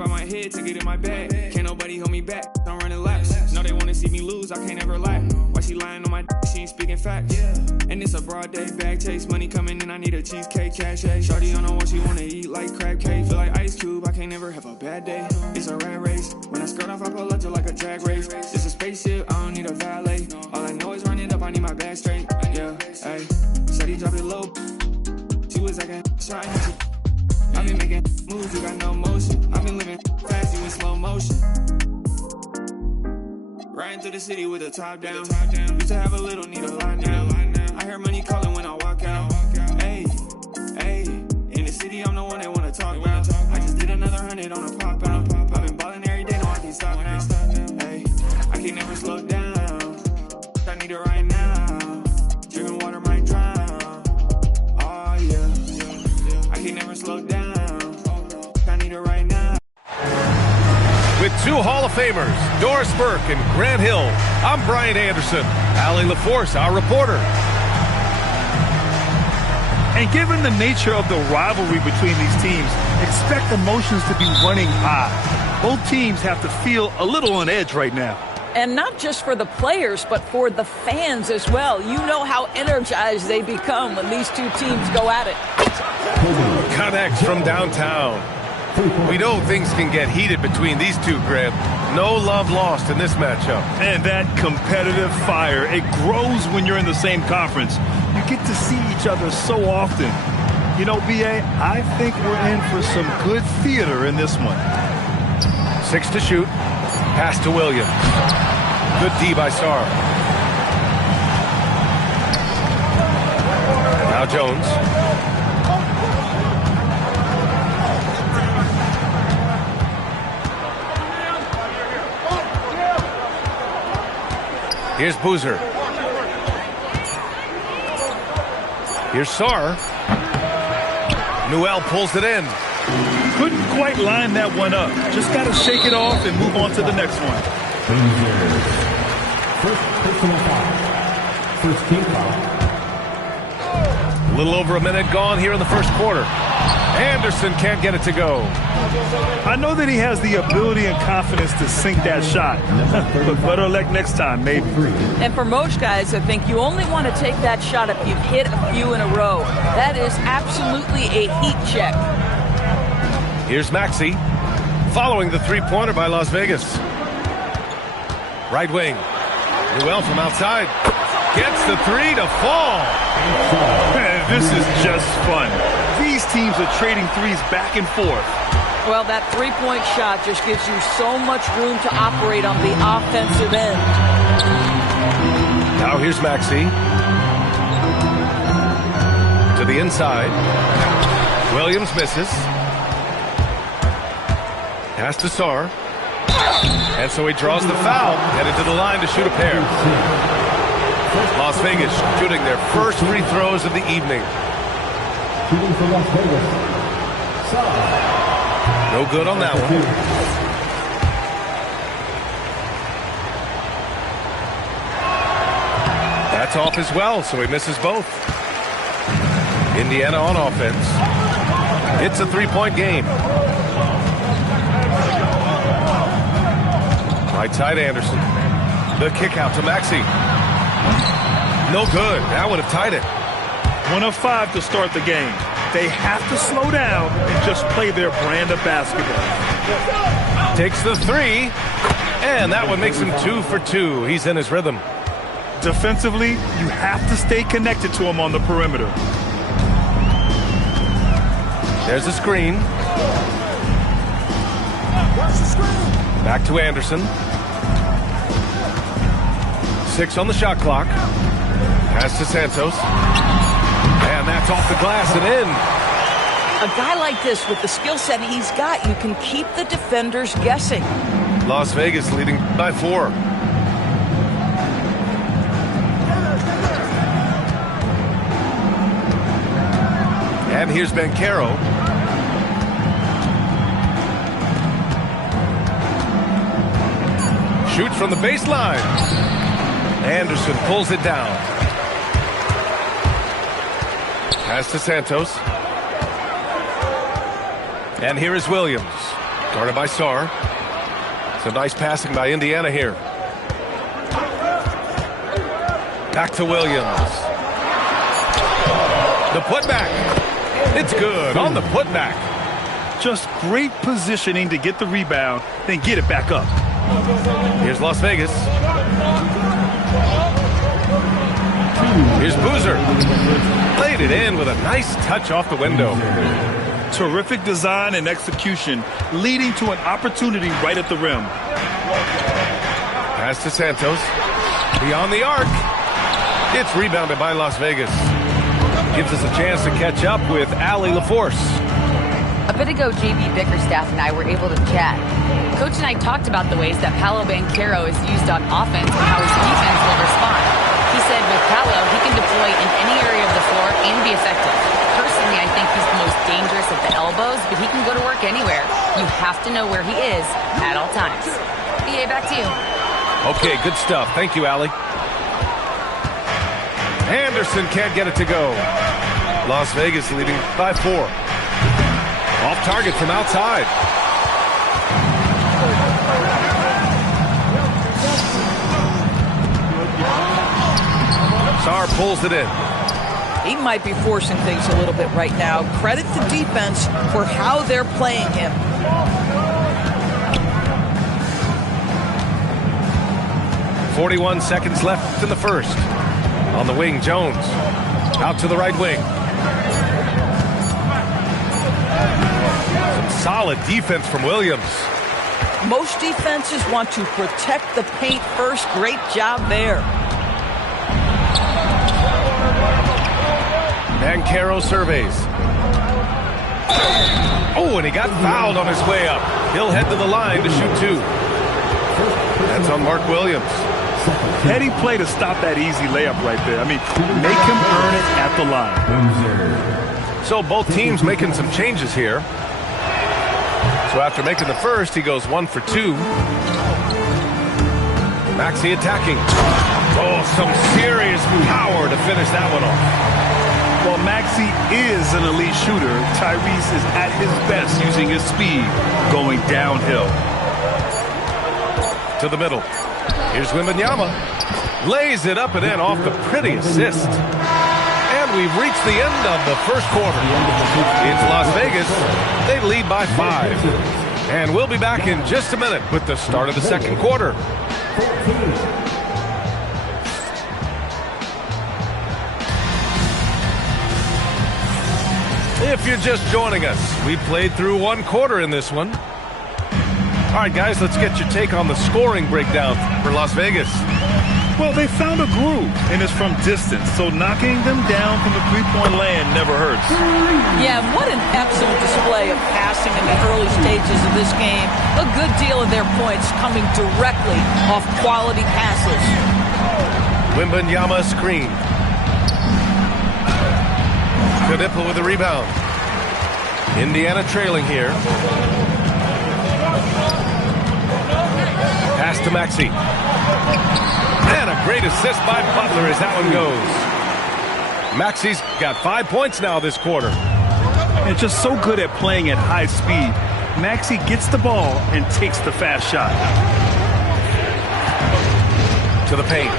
up on my head, took it in my bag. Can't nobody hold me back, I'm running laps. No, they wanna see me lose, I can't ever lie. Why she lying on my d? She ain't speaking facts. And it's a broad day, bag chase, money coming in, I need a cheesecake, cash. Shorty on the wall, she wanna eat like crab cake. Feel like Ice Cube, I can't never have a bad day. It's a rat race, when I skirt off, I pull up to like a drag race. It's a spaceship, I don't need a valet. All I know is run it up, I need my bag straight. Yeah, ayy, said he dropped it low. She was acting shy. I've been making moves, you got no motion. I've been living fast, you in slow motion. Riding through the city with the top down. Used to have a little, need a line now. I hear money calling when I walk out. Ayy, ayy. In the city, I'm the one they wanna talk about. I just did another 100 on a pop out. I've been balling every day, no, I can't stop now. Ayy, I can never slow down. I need it right now. Drinking water might drown. Oh yeah, I can never slow down. I need it right now. With two Hall of Famers, Doris Burke and Grant Hill, I'm Brian Anderson. Allie LaForce, our reporter. And given the nature of the rivalry between these teams, expect emotions to be running high. Both teams have to feel a little on edge right now. And not just for the players, but for the fans as well. You know how energized they become when these two teams go at it. Connects from downtown. We know things can get heated between these two, Grant. No love lost in this matchup. And that competitive fire, it grows when you're in the same conference. You get to see each other so often. You know, B.A., I think we're in for some good theater in this one. 6 to shoot. Pass to Williams. Good D by Sarr. Now Jones. Here's Boozer. Here's Sarr. Newell pulls it in. Couldn't quite line that one up. Just got to shake it off and move on to the next one. First personal foul. First team foul. A little over a minute gone here in the first quarter. Anderson can't get it to go. I know that he has the ability and confidence to sink that shot. But better luck next time, maybe. And for most guys, I think you only want to take that shot if you've hit a few in a row. That is absolutely a heat check. Here's Maxey, following the three-pointer by Las Vegas. Right wing. Newell from outside. Gets the three to fall. Man, this is just fun. These teams are trading threes back and forth. Well, that three-point shot just gives you so much room to operate on the offensive end. Now here's Maxey. To the inside. Williams misses. Pass to Sarr. And so he draws the foul. Headed to the line to shoot a pair. Las Vegas shooting their first free throws of the evening. Shooting for Las Vegas. No good on that one. That's off as well, so he misses both. Indiana on offense. It's a three-point game. Right side Anderson. The kick out to Maxey. No good. That would have tied it. 1 of 5 to start the game. They have to slow down and just play their brand of basketball. Takes the three. And that one makes him 2 for 2. He's in his rhythm. Defensively, you have to stay connected to him on the perimeter. There's a screen. Back to Anderson. 6 on the shot clock. Pass to Santos. And that's off the glass and in. A guy like this, with the skill set he's got, you can keep the defenders guessing. Las Vegas leading by 4. And here's Banchero. Shoots from the baseline. Anderson pulls it down. Pass to Santos. And here is Williams. Started by Sarr. Some nice passing by Indiana here. Back to Williams. The putback. It's good on the putback. Just great positioning to get the rebound, then get it back up. Here's Las Vegas. Here's Boozer. Laid it in with a nice touch off the window. Terrific design and execution, leading to an opportunity right at the rim. Pass to Santos. Beyond the arc. It's rebounded by Las Vegas. Gives us a chance to catch up with Allie LaForce. A bit ago, JB Bickerstaff and I were able to chat. Coach and I talked about the ways that Paolo Banchero is used on offense and how his defense will respond. He said with Paolo, he can deploy in any area of the floor and be effective. Personally, I think he's the most dangerous at the elbows, but he can go to work anywhere. You have to know where he is at all times. BA, back to you. Okay, good stuff. Thank you, Allie. Anderson can't get it to go. Las Vegas leading by 4. Off target from outside. Sarr pulls it in. He might be forcing things a little bit right now. Credit the defense for how they're playing him. .41 seconds left in the first. On the wing, Jones. Out to the right wing. Some solid defense from Williams. Most defenses want to protect the paint first. Great job there. Banchero surveys. Oh, and he got fouled on his way up. He'll head to the line to shoot 2. That's on Mark Williams. Heady play to stop that easy layup right there. I mean, make him earn it at the line. So both teams making some changes here. So after making the first, he goes 1 for 2. Maxey attacking. Oh, some serious power to finish that one off. While Maxey is an elite shooter, Tyrese is at his best using his speed going downhill. To the middle. Here's Wembanyama. Lays it up and in off the pretty assist. And we've reached the end of the first quarter. It's Las Vegas. They lead by 5. And we'll be back in just a minute with the start of the second quarter. If you're just joining us, we played through 1 quarter in this one. All right, guys, let's get your take on the scoring breakdown for Las Vegas. Well, they found a groove, and it's from distance, so knocking them down from the three-point land never hurts. Yeah, what an excellent display of passing in the early stages of this game. A good deal of their points coming directly off quality passes. Wembanyama screen. Kadippa with the rebound. Indiana trailing here. Pass to Maxey. And a great assist by Butler as that one goes. Maxey's got 5 points now this quarter. And just so good at playing at high speed. Maxey gets the ball and takes the fast shot. To the paint.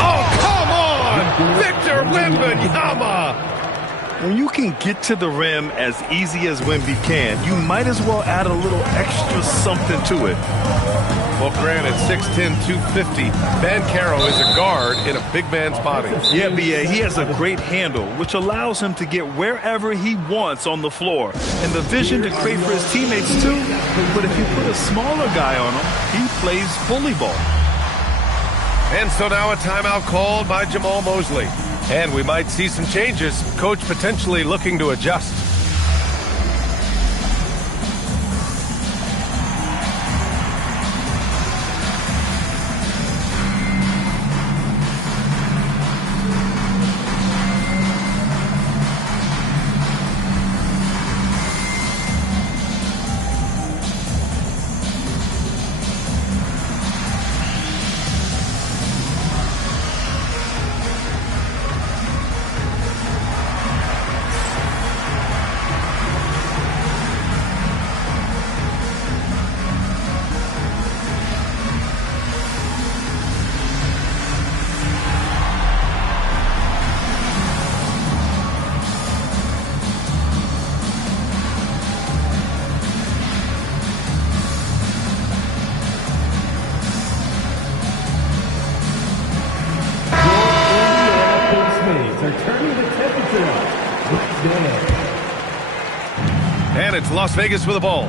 Oh, come on! Victor Wembanyama! When you can get to the rim as easy as Wemby can, you might as well add a little extra something to it. Well, granted, 6'10", 250. Banchero is a guard in a big man's body. Yeah, B.A., he has a great handle, which allows him to get wherever he wants on the floor. And the vision to create for his teammates, too. But if you put a smaller guy on him, he plays bully ball. And so now a timeout called by Jamal Mosley. And we might see some changes. Coach potentially looking to adjust. it's Las Vegas with the ball.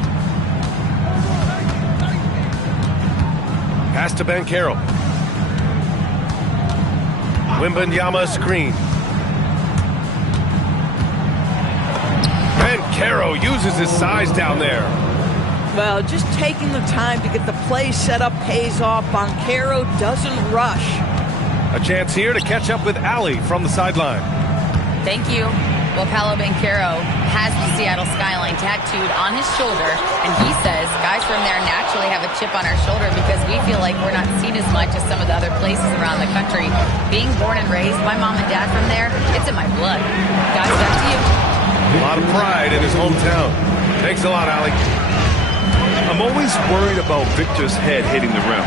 Pass to Banchero. Wembanyama screen. Banchero uses his size down there. Well, just taking the time to get the play set up pays off. Banchero doesn't rush. A chance here to catch up with Allie from the sideline. Thank you. Well, Paolo Banchero has the Seattle skyline tattooed on his shoulder, and he says guys from there naturally have a chip on our shoulder because we feel like we're not seen as much as some of the other places around the country. Being born and raised, my mom and dad from there, it's in my blood. Guys, back to you. A lot of pride in his hometown. Thanks a lot, Allie. I'm always worried about Victor's head hitting the rim.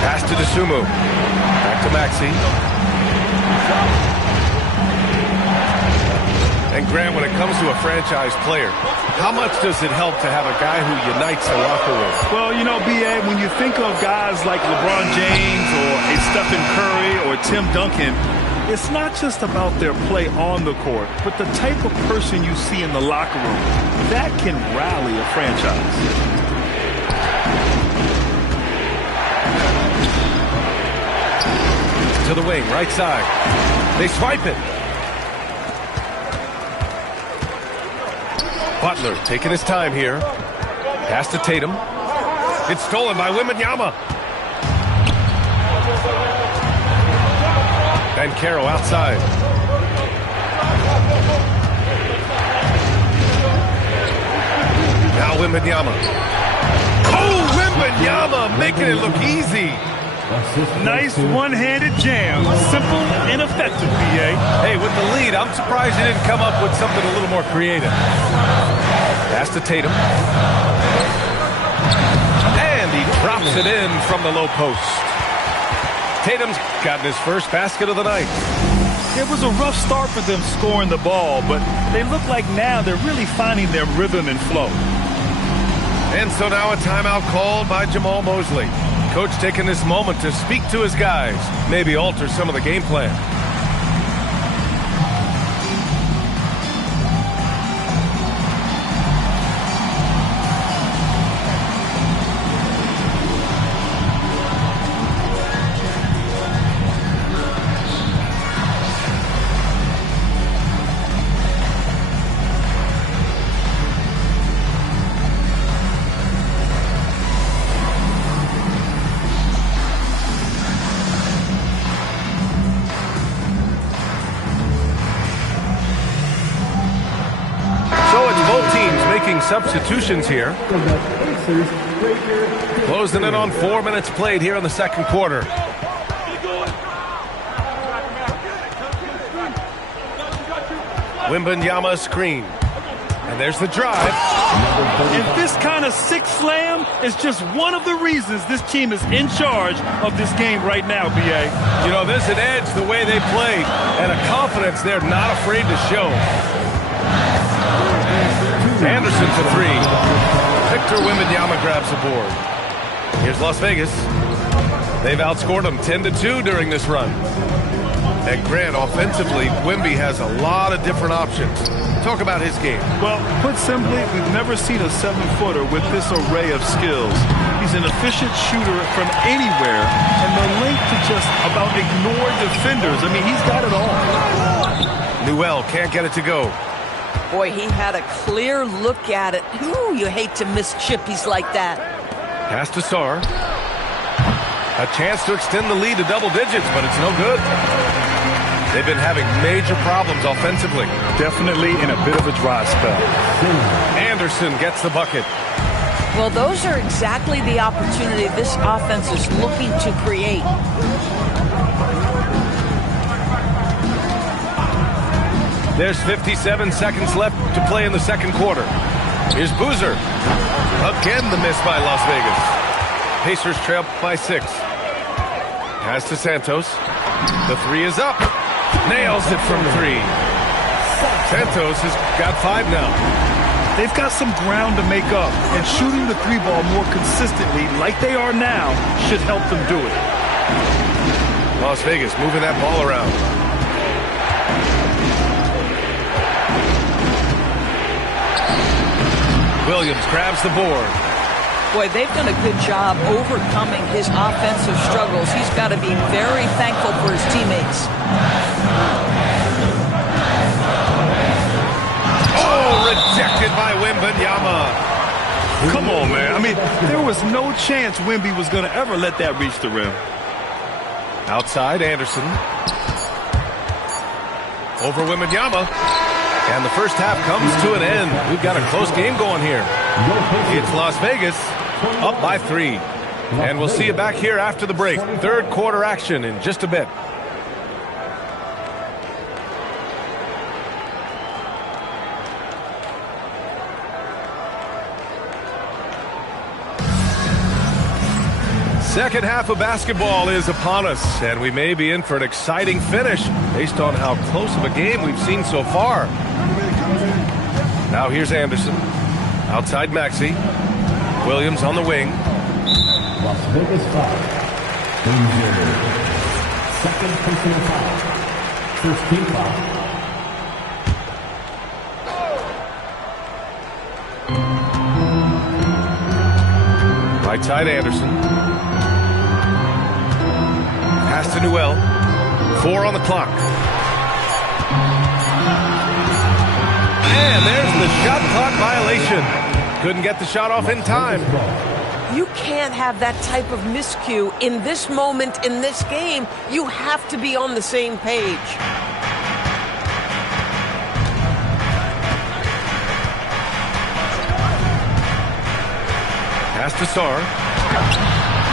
Pass to DeSumo. Back to Maxey. And Grant, when it comes to a franchise player, how much does it help to have a guy who unites the locker room? Well, you know, B.A., when you think of guys like LeBron James or a Stephen Curry or Tim Duncan, it's not just about their play on the court, but the type of person you see in the locker room. That can rally a franchise. To the wing, right side. They swipe it. Butler taking his time here. Pass to Tatum. It's stolen by Wembanyama. Banchero outside. Now Wembanyama. Oh, Wembanyama making it look easy. Nice one-handed jam. Simple and effective, B.A. Hey, with the lead, I'm surprised he didn't come up with something a little more creative. Pass to Tatum. And he drops it in from the low post. Tatum's gotten his first basket of the night. It was a rough start for them scoring the ball, but they look like now they're really finding their rhythm and flow. And so now a timeout called by Jamal Mosley. Coach taking this moment to speak to his guys, maybe alter some of the game plan. Substitutions here. Closing in on 4 minutes played here in the second quarter. Wembanyama screen. And there's the drive. And this kind of sick slam is just one of the reasons this team is in charge of this game right now, B.A. You know, there's an edge the way they play and a confidence they're not afraid to show. Anderson for three. Victor Wembanyama grabs the board. Here's Las Vegas. They've outscored them 10-2 during this run. And Grant, offensively, Wemby has a lot of different options. Talk about his game. Well, put simply, we've never seen a 7-footer with this array of skills. He's an efficient shooter from anywhere, and the link to just about ignore defenders. I mean, he's got it all. Newell can't get it to go. Boy, he had a clear look at it. Ooh, you hate to miss chippies like that. Pass to Sarr. A chance to extend the lead to double digits, but it's no good. They've been having major problems offensively. Definitely in a bit of a dry spell. Anderson gets the bucket. Well, those are exactly the opportunity this offense is looking to create. There's 57 seconds left to play in the second quarter. Here's Boozer. Again, the miss by Las Vegas. Pacers trail by 6. Pass to Santos. The three is up. Nails it from 3. Santos has got 5 now. They've got some ground to make up, and shooting the 3-ball more consistently like they are now should help them do it. Las Vegas moving that ball around. Williams grabs the board. Boy, they've done a good job overcoming his offensive struggles. He's got to be very thankful for his teammates. Oh, rejected by Wembanyama. Come on, man. I mean, there was no chance Wemby was going to ever let that reach the rim. Outside, Anderson. Over Wembanyama. And the first half comes to an end. We've got a close game going here. It's Las Vegas up by 3. And we'll see you back here after the break. Third quarter action in just a bit. Second half of basketball is upon us, and we may be in for an exciting finish based on how close of a game we've seen so far. Now here's Anderson. Outside Maxey. Williams on the wing. Las Vegas foul. Danger. Second personal foul. First team foul. Right side Anderson. Pass to Newell. 4 on the clock. And there's the shot clock violation. Couldn't get the shot off in time. You can't have that type of miscue in this moment in this game. You have to be on the same page. Pass to Sarr.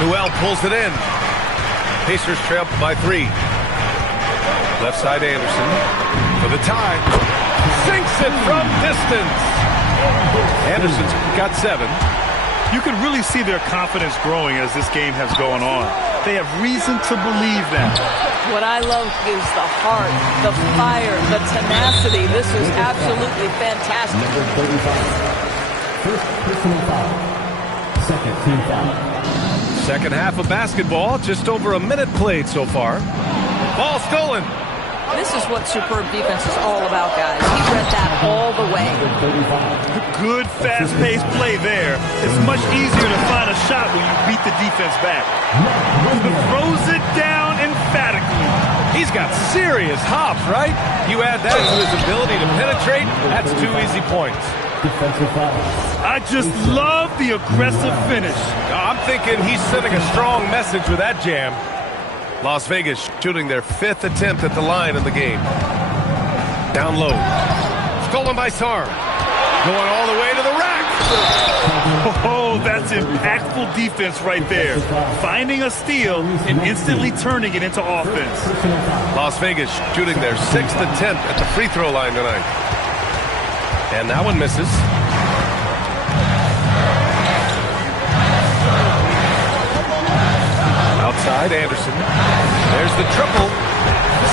Newell pulls it in. Pacers trail by 3. Left side Anderson for the tie. Sinks it from distance. Anderson's got 7. You can really see their confidence growing as this game has gone on. They have reason to believe that. What I love is the heart, the fire, the tenacity. This is absolutely fantastic. Number 35. First personal foul. Second team foul. Second half of basketball, just over a minute played so far. Ball stolen. This is what superb defense is all about, guys. He read that all the way. Good, fast-paced play there. It's much easier to find a shot when you beat the defense back. Throws it down emphatically. He's got serious hops, right? You add that to his ability to penetrate, that's 2 easy points. Defensive foul. I just love the aggressive finish. I'm thinking he's sending a strong message with that jam. Las Vegas shooting their 5th attempt at the line in the game. Down low. Stolen by Sarr. Going all the way to the rack. Oh, that's impactful defense right there. Finding a steal and instantly turning it into offense. Las Vegas shooting their 6th attempt at the free throw line tonight. And that one misses. Outside, Anderson. There's the triple.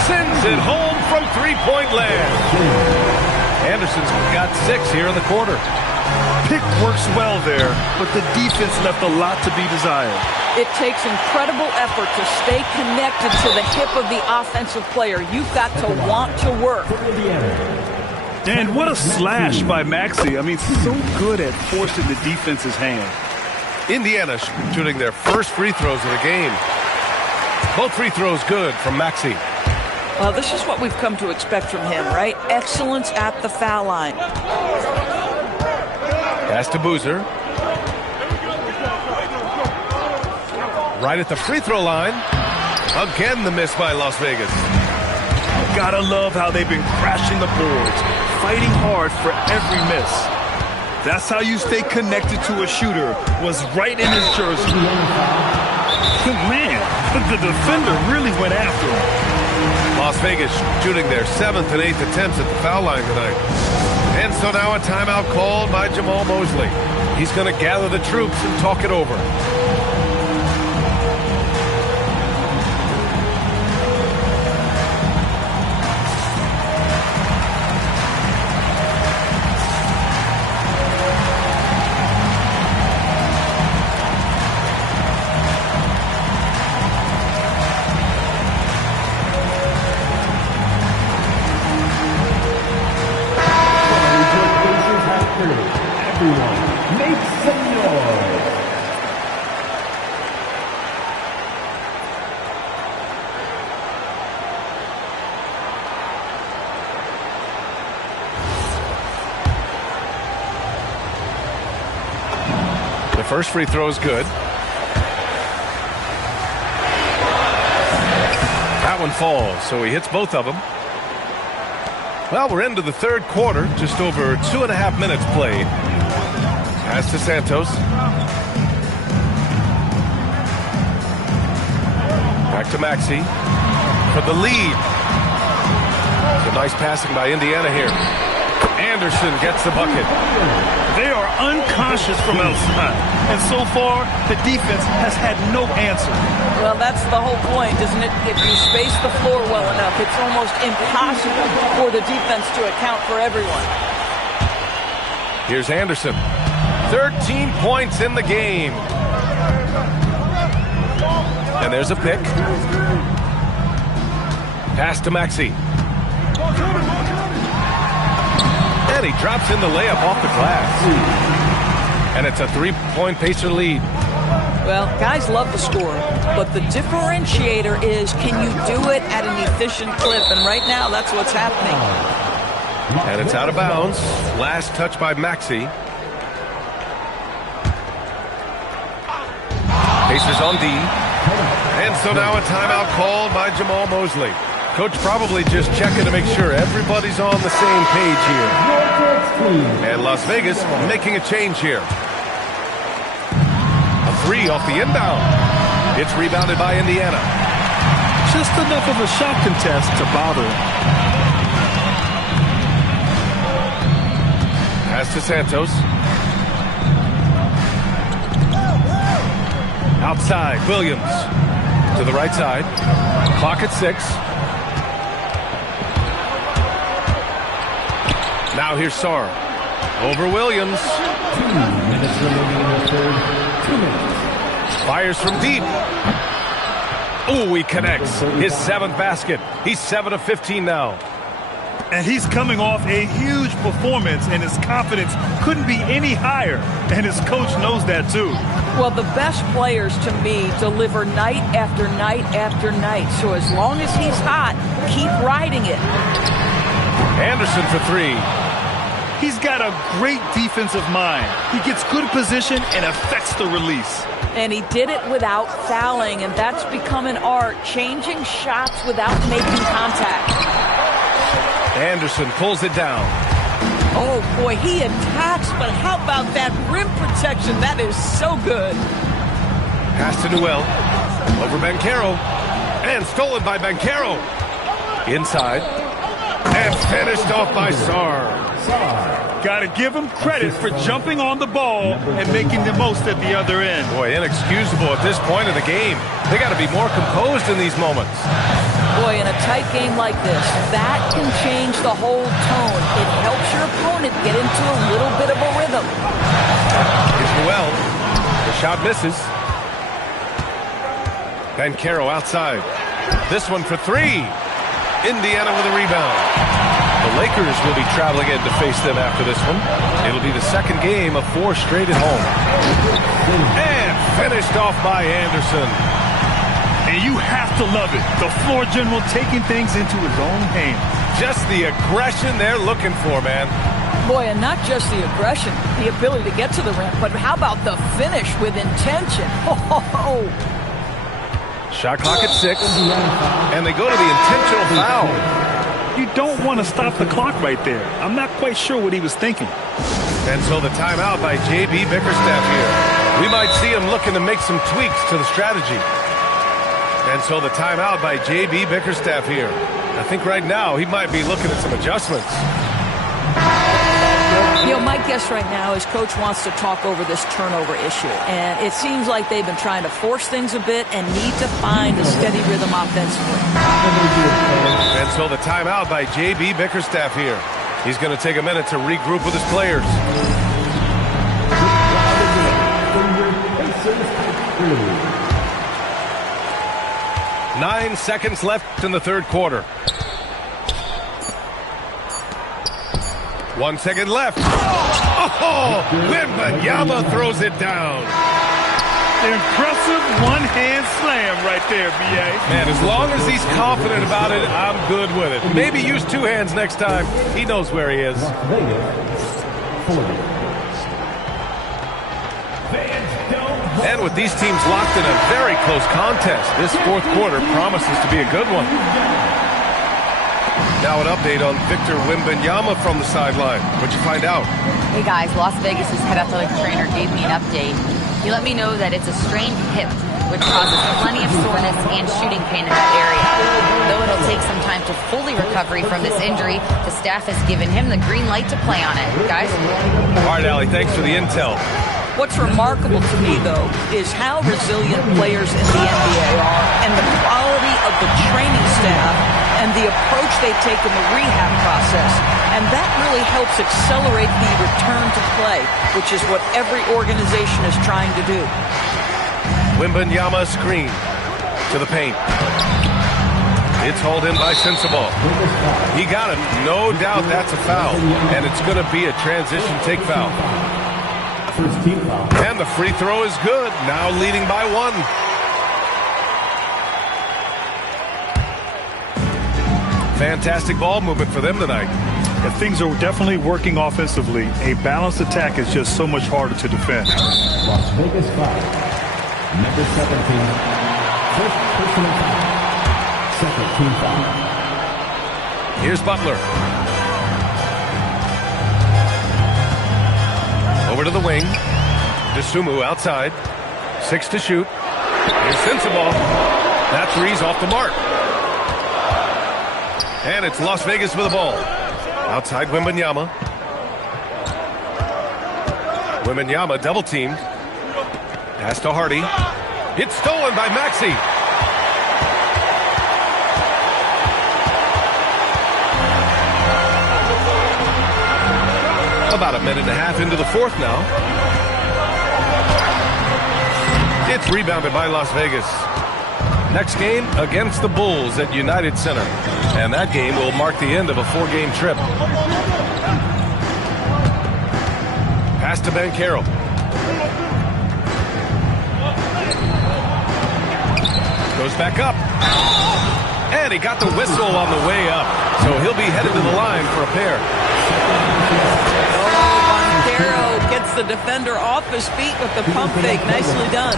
Sends it home from three-point land. Anderson's got 6 here in the quarter. Pick works well there, but the defense left a lot to be desired. It takes incredible effort to stay connected to the hip of the offensive player. You've got to want to work. And what a slash by Maxey. I mean, so good at forcing the defense's hand. Indiana shooting their first free throws of the game. Both free throws good from Maxey. Well, this is what we've come to expect from him, right? Excellence at the foul line. Pass to Boozer. Right at the free throw line. Again, the miss by Las Vegas. Gotta love how they've been crashing the boards, fighting hard for every miss. That's how you stay connected to a shooter, was right in his jersey. Man, the defender really went after him. Las Vegas shooting their 7th and 8th attempts at the foul line tonight. And so now a timeout called by Jamal Mosley. He's going to gather the troops and talk it over. everyone, make some noise. The first free throw is good. That one falls, so he hits both of them. Well, we're into the third quarter, just over 2.5 minutes played. Pass to Santos. Back to Maxey for the lead. It's a nice passing by Indiana here. Anderson gets the bucket. They are unconscious from outside, and so far, the defense has had no answer. Well, that's the whole point, isn't it? If you space the floor well enough, it's almost impossible for the defense to account for everyone. Here's Anderson. 13 points in the game. And there's a pick. Pass to Maxey. And he drops in the layup off the glass. And it's a 3-point Pacer lead. Well, guys love to score, but the differentiator is, can you do it at an efficient clip? And right now, that's what's happening. And it's out of bounds. Last touch by Maxey. Pacers on D. And so now a timeout called by Jamal Mosley. Coach probably just checking to make sure everybody's on the same page here. And Las Vegas making a change here. A three off the inbound. It's rebounded by Indiana. Just enough of a shot contest to bother him. Pass to Santos. Outside, Williams. To the right side. Clock at 6. Now here's Sarr. Over Williams. 2 minutes remaining in the third. 2 minutes. Fires from deep. Oh, he connects. His 7th basket. He's 7 of 15 now. And he's coming off a huge performance, and his confidence couldn't be any higher. And his coach knows that, too. Well, the best players, to me, deliver night after night after night. So as long as he's hot, keep riding it. Anderson for 3. He's got a great defensive mind. He gets good position and affects the release. And he did it without fouling, and that's become an art, changing shots without making contact. Anderson pulls it down. Oh, boy, he attacks, but how about that rim protection? That is so good. Pass to Newell. Over Banchero. And stolen by Banchero. Inside. And finished off by Sarr. Got to give him credit for jumping on the ball and making the most at the other end. Boy, inexcusable at this point of the game. They got to be more composed in these moments. Boy, in a tight game like this, that can change the whole tone. It helps your opponent get into a little bit of a rhythm. Here's Newell. The shot misses. Banchero outside. This one for 3. Indiana with a rebound. The Lakers will be traveling in to face them after this one. It'll be the second game of 4 straight at home. And finished off by Anderson. And you have to love it. The floor general taking things into his own hands. Just the aggression they're looking for, man. Boy, and not just the aggression, the ability to get to the rim, but how about the finish with intention? Oh. Shot clock at 6. And they go to the intentional foul. You don't want to stop the clock right there. I'm not quite sure what he was thinking. And so the timeout by J.B. Bickerstaff here. We might see him looking to make some tweaks to the strategy. And so the timeout by J.B. Bickerstaff here. I think right now he might be looking at some adjustments. You know, my guess right now is Coach wants to talk over this turnover issue. And it seems like they've been trying to force things a bit and need to find a steady rhythm offensively. And so the timeout by J.B. Bickerstaff here. He's going to take a minute to regroup with his players. 9 seconds left in the third quarter. 1 second left. Oh! Oh, Wembanyama throws it down. Impressive one-hand slam right there, B.A. Man, as long as he's confident about it, I'm good with it. Maybe use two hands next time. He knows where he is. Las Vegas, 40. And with these teams locked in a very close contest, this fourth quarter promises to be a good one. Now an update on Victor Wembanyama from the sideline. What'd you find out? Hey guys, Las Vegas' head athletic trainer gave me an update. He let me know that it's a strained hip, which causes plenty of soreness and shooting pain in that area. Though it'll take some time to fully recovery from this injury, the staff has given him the green light to play on it. Guys? All right, Allie, thanks for the intel. What's remarkable to me, though, is how resilient players in the NBA are and the quality of the training staff and the approach they take in the rehab process. And that really helps accelerate the return to play, which is what every organization is trying to do. Wembanyama screen to the paint. It's hauled in by Sensabaugh. He got it. No doubt that's a foul. And it's going to be a transition take foul. First team foul. And the free throw is good. Now leading by one. Fantastic ball movement for them tonight. And things are definitely working offensively. A balanced attack is just so much harder to defend. Las Vegas 5. Number 17. First personal foul. Second team foul. Here's Butler. Over to the wing. DeSumo outside. 6 to shoot. Here's Sensabaugh. That three's off the mark. And it's Las Vegas with the ball. Outside Wembanyama. Wembanyama double teamed. Pass to Hardy. It's stolen by Maxey. About a minute and a half into the fourth now. It's rebounded by Las Vegas. Next game against the Bulls at United Center. And that game will mark the end of a 4-game trip. Pass to Banchero. Goes back up. And he got the whistle on the way up. So he'll be headed to the line for a pair. Banchero gets the defender off his feet with the pump fake. Nicely done.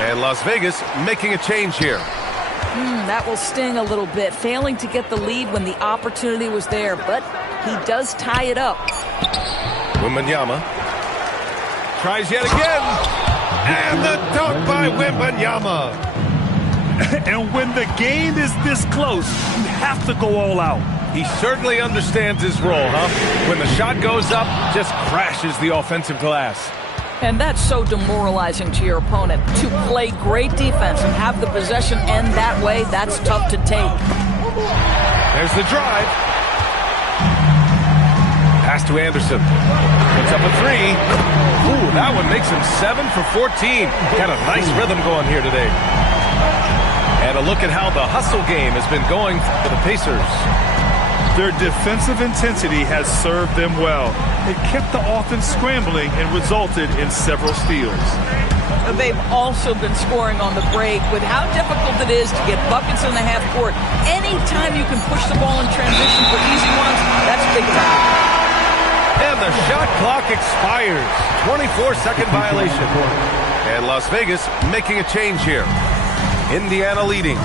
And Las Vegas making a change here. That will sting a little bit. Failing to get the lead when the opportunity was there, but he does tie it up. Wembanyama tries yet again. And the dunk by Wembanyama. And when the game is this close, you have to go all out. He certainly understands his role, huh? When the shot goes up, just crashes the offensive glass. And that's so demoralizing to your opponent. To play great defense and have the possession end that way, that's tough to take. There's the drive. Pass to Anderson. Puts up a three. Ooh, that one makes him 7 for 14. Got a nice rhythm going here today. And a look at how the hustle game has been going for the Pacers. Their defensive intensity has served them well. It kept the offense scrambling and resulted in several steals. They've also been scoring on the break. With how difficult it is to get buckets in the half court, anytime you can push the ball in transition for easy ones, that's big time. And the shot clock expires. 24-second violation. And Las Vegas making a change here. Indiana leading.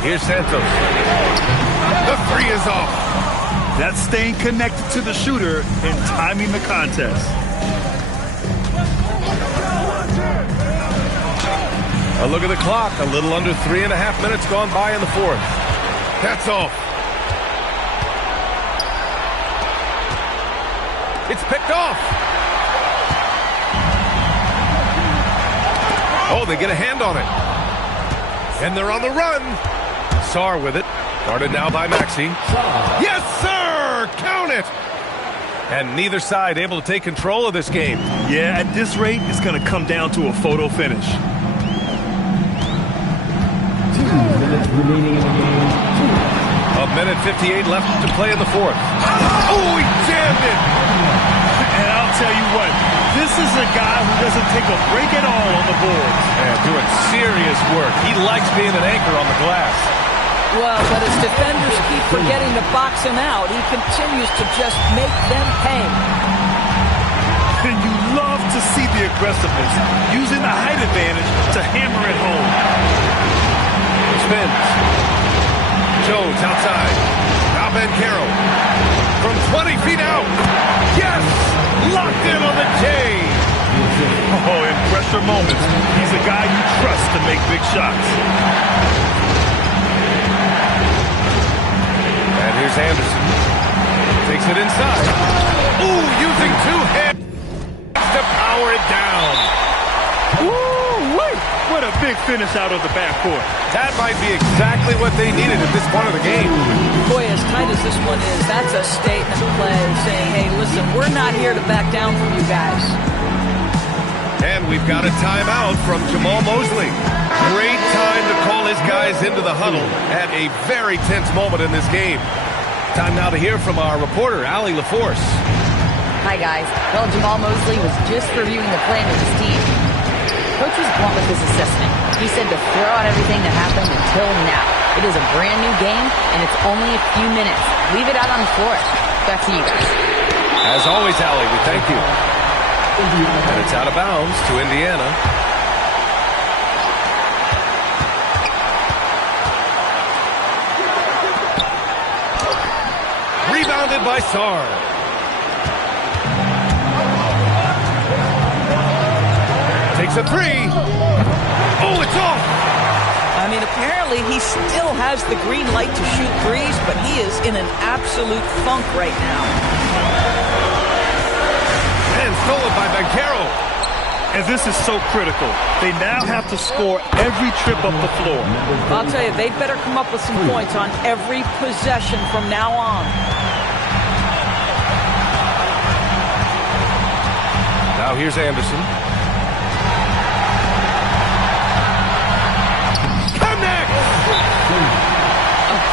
Here's Santos. The three is off. That's staying connected to the shooter and timing the contest. A look at the clock. A little under 3.5 minutes gone by in the fourth. That's off. It's picked off. Oh, they get a hand on it. And they're on the run. Sarr with it. Guarded now by Maxey. Yes, sir! Count it! And neither side able to take control of this game. Yeah, at this rate, it's going to come down to a photo finish. 2 minutes remaining in the game. A minute 58 left to play in the fourth. Oh, he jammed it! And I'll tell you what, this is a guy who doesn't take a break at all on the boards. Man, doing serious work. He likes being an anchor on the glass. Well, but as defenders keep forgetting to box him out, he continues to just make them pay. And you love to see the aggressiveness, using the height advantage to hammer it home. Spins. Jones outside. Now Banchero. From 20 feet out. Yes! Locked in on the J. Oh, in pressure moments, he's a guy you trust to make big shots. And here's Anderson. Takes it inside. Ooh, using two hands to power it down. Woo-wee! What a big finish out of the backcourt. That might be exactly what they needed at this point of the game. Boy, as tight as this one is, that's a statement play saying, hey, listen, we're not here to back down from you guys. And we've got a timeout from Jamal Mosley. Great time to call his guys into the huddle at a very tense moment in this game. Time now to hear from our reporter, Allie LaForce. Hi, guys. Well, Jamal Mosley was just reviewing the plan with his team. Coach was blunt with his assessment. He said to throw out everything that happened until now. It is a brand new game, and it's only a few minutes. Leave it out on the floor. Back to you guys. As always, Allie, we thank you. And it's out of bounds to Indiana. Rebounded by Sarr. Takes a three. Oh, it's off. I mean, apparently he still has the green light to shoot threes, but he is in an absolute funk right now. And stolen by Banchero. And this is so critical. They now have to score every trip up the floor. I'll tell you, they better come up with some points on every possession from now on. Now here's Anderson.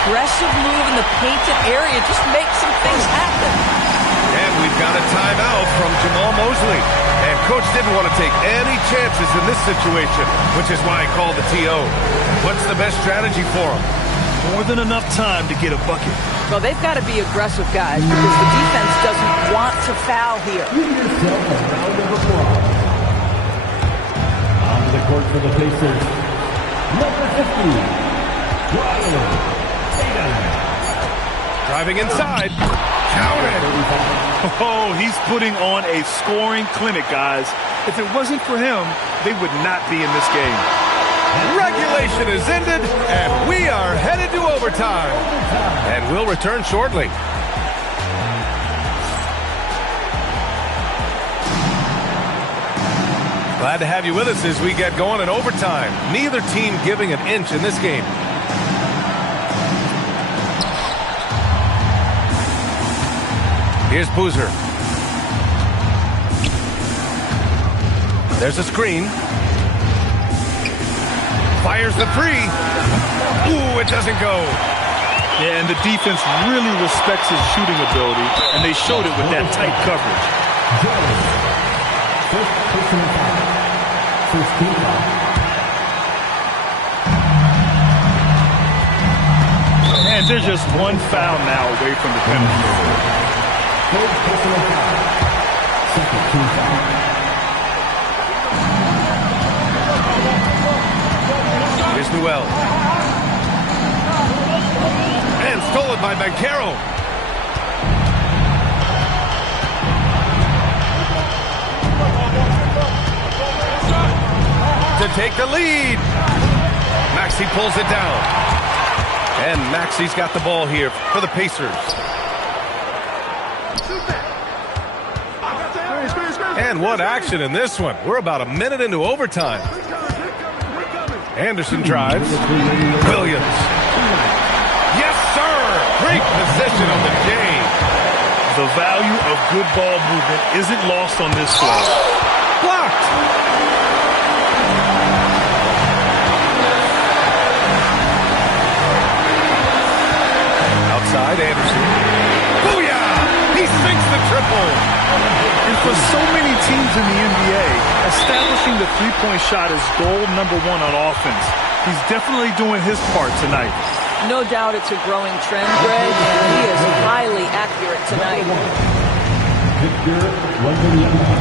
Aggressive move in the painted area. Just make some things happen. And we've got a timeout from Jamal Mosley. And Coach didn't want to take any chances in this situation, which is why I called the TO. What's the best strategy for him? More than enough time to get a bucket. Well, they've got to be aggressive, guys, because the defense doesn't want to foul here. Give yourself a round of applause. Onto the court for the Pacers. Number 50, Riley. Driving inside. Counted. Oh, he's putting on a scoring clinic, guys. If it wasn't for him, they would not be in this game. Regulation is ended, and we are headed to overtime. And we'll return shortly. Glad to have you with us as we get going in overtime. Neither team giving an inch in this game. Here's Boozer. There's a screen. Fires the three. Ooh, it doesn't go. Yeah, and the defense really respects his shooting ability, and they showed it with that tight coverage. First personal foul. First team foul. And they're just one foul now away from the penalty. Third personal foul. Second team foul. Here's Newell. And stolen by Banchero. To take the lead. Maxey pulls it down. And Maxey's got the ball here for the Pacers. And what action in this one. We're about a minute into overtime. Anderson drives. Williams. Yes, sir. Great position on the game. The value of good ball movement isn't lost on this play. Blocked. side, Anderson. Booyah! He sinks the triple. And for so many teams in the NBA, establishing the three-point shot is goal number one on offense. He's definitely doing his part tonight. No doubt it's a growing trend, Greg, and he is highly accurate tonight. Victor Wembanyama.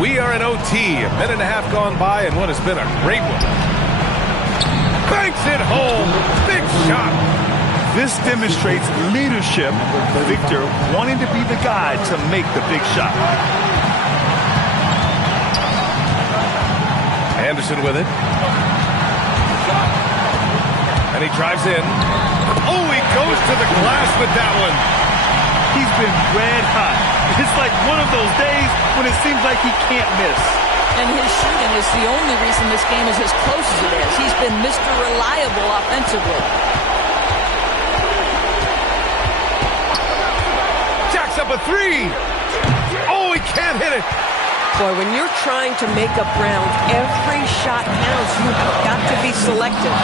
We are in OT, a minute and a half gone by, and what has been a great one. Banks it home, big shot. This demonstrates leadership. Victor wanting to be the guy to make the big shot. Anderson with it. And he drives in. Oh, he goes to the glass with that one. He's been red hot. It's like one of those days when it seems like he can't miss. And his shooting is the only reason this game is as close as it is. He's been Mr. Reliable offensively. Jacks up a three. Oh, he can't hit it. Boy, when you're trying to make up ground, every shot counts. You've got to be selective.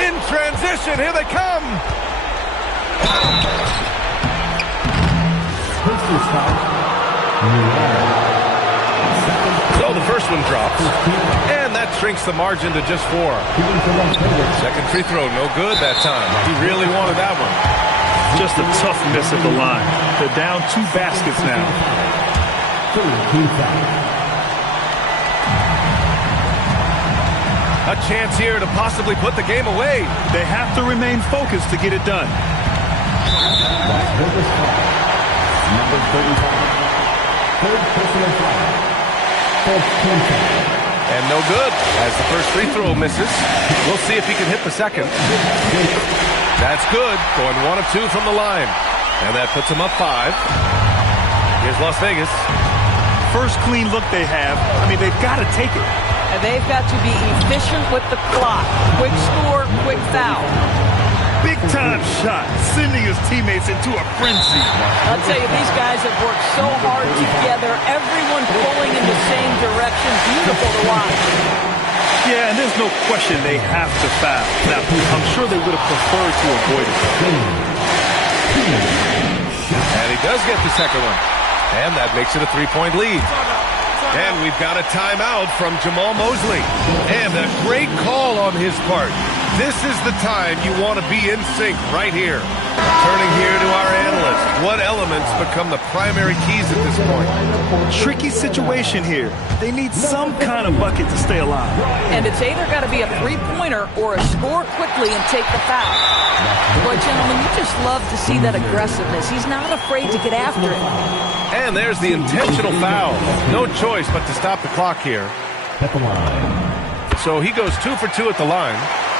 In transition, here they come. So the first one drops, and that shrinks the margin to just 4. Second free throw, no good that time. He really wanted that one. Just a tough miss at the line. They're down 2 baskets now. A chance here to possibly put the game away. They have to remain focused to get it done. Number 35. Third personal foul. And no good as the first free throw misses. We'll see if he can hit the second. That's good. Going 1 of 2 from the line. And that puts him up 5. Here's Las Vegas. First clean look they have. I mean, they've got to take it. And they've got to be efficient with the clock. Quick score, quick foul. Big-time shot, sending his teammates into a frenzy. I'll tell you, these guys have worked so hard together. Everyone pulling in the same direction. Beautiful to watch. Yeah, and there's no question they have to foul. Now, I'm sure they would have preferred to avoid it. And he does get the second one. And that makes it a 3-point lead. And we've got a timeout from Jamal Mosley. And a great call on his part. This is the time you want to be in sync right here. Turning here to our analyst. What elements become the primary keys at this point? Tricky situation here. They need some kind of bucket to stay alive. And it's either got to be a three-pointer or a score quickly and take the foul. Boy, gentlemen, you just love to see that aggressiveness. He's not afraid to get after it. And there's the intentional foul. No choice but to stop the clock here. At the line. So he goes 2 for 2 at the line.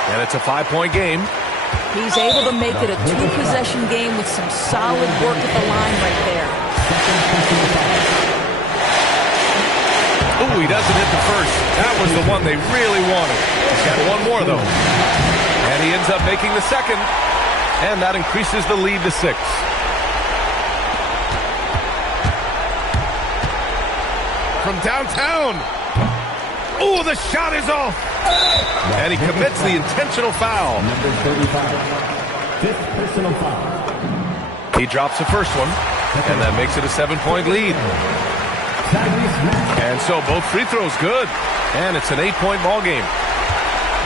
And it's a 5-point game. He's able to make it a 2-possession game with some solid work at the line right there. Oh, he doesn't hit the first. That was the one they really wanted. He's got one more, though. And he ends up making the second. And that increases the lead to 6. From downtown. Oh, the shot is off. And he commits the intentional foul. Number 35. Fifth personal foul. He drops the first one, and that makes it a 7-point lead. And so both free throws good, and it's an 8-point ball game.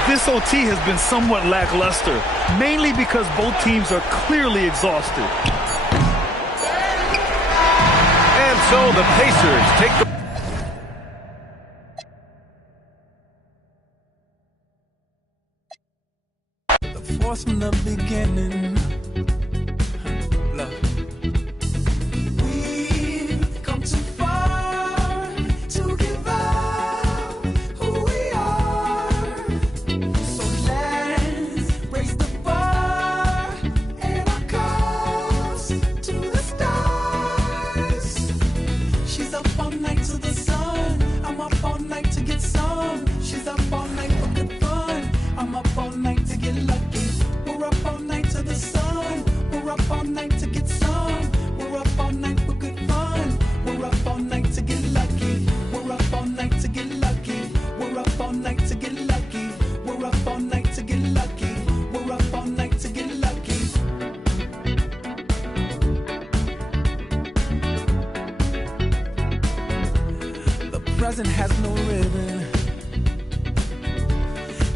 This OT has been somewhat lackluster, mainly because both teams are clearly exhausted. And so the Pacers take the... From the beginning, love. We've come too far to give up who we are. So let's raise the bar and our cups to the stars. She's up all night to the sun. I'm up all night to get some. She's up all night for good fun. I'm up all night to get lucky. We're up all night to the sun. present has no ribbon.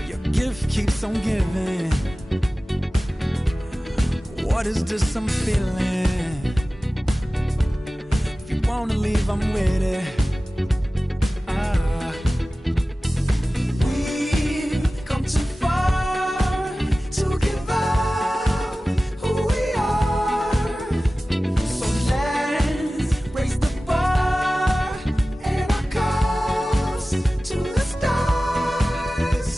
Your gift keeps on giving. What is this I'm feeling? If you wanna leave, I'm with it. We've come too far to give up who we are. So let's raise the bar and our cups to the stars.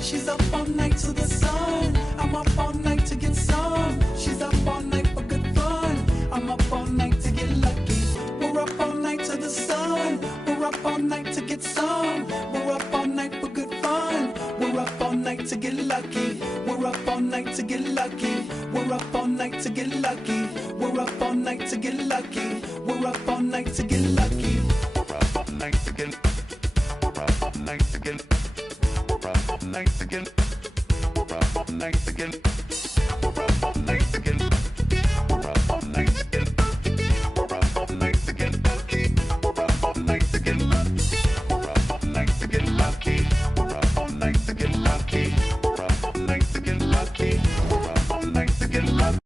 She's up all night to the sun. I'm up all night to get some. She's up all night for good fun. I'm up all night to get lucky. We're up all night to the sun. We're up all night to get some. We're up all night for good fun. We're up all night to get lucky. We're up all night to get lucky. We're up all night to get lucky. We're up all night to get lucky. We're up all night to get lucky. We're up all night to get. We're up all night to get. We're up all night to get. We're up all night to get. We're up all night to get. We're up all night to get. We're up all night to get lucky. We're up all night to get lucky. We're up all night to get lucky. We're up all night to get lucky. We're up all night to get lucky. We're up all night to get lucky.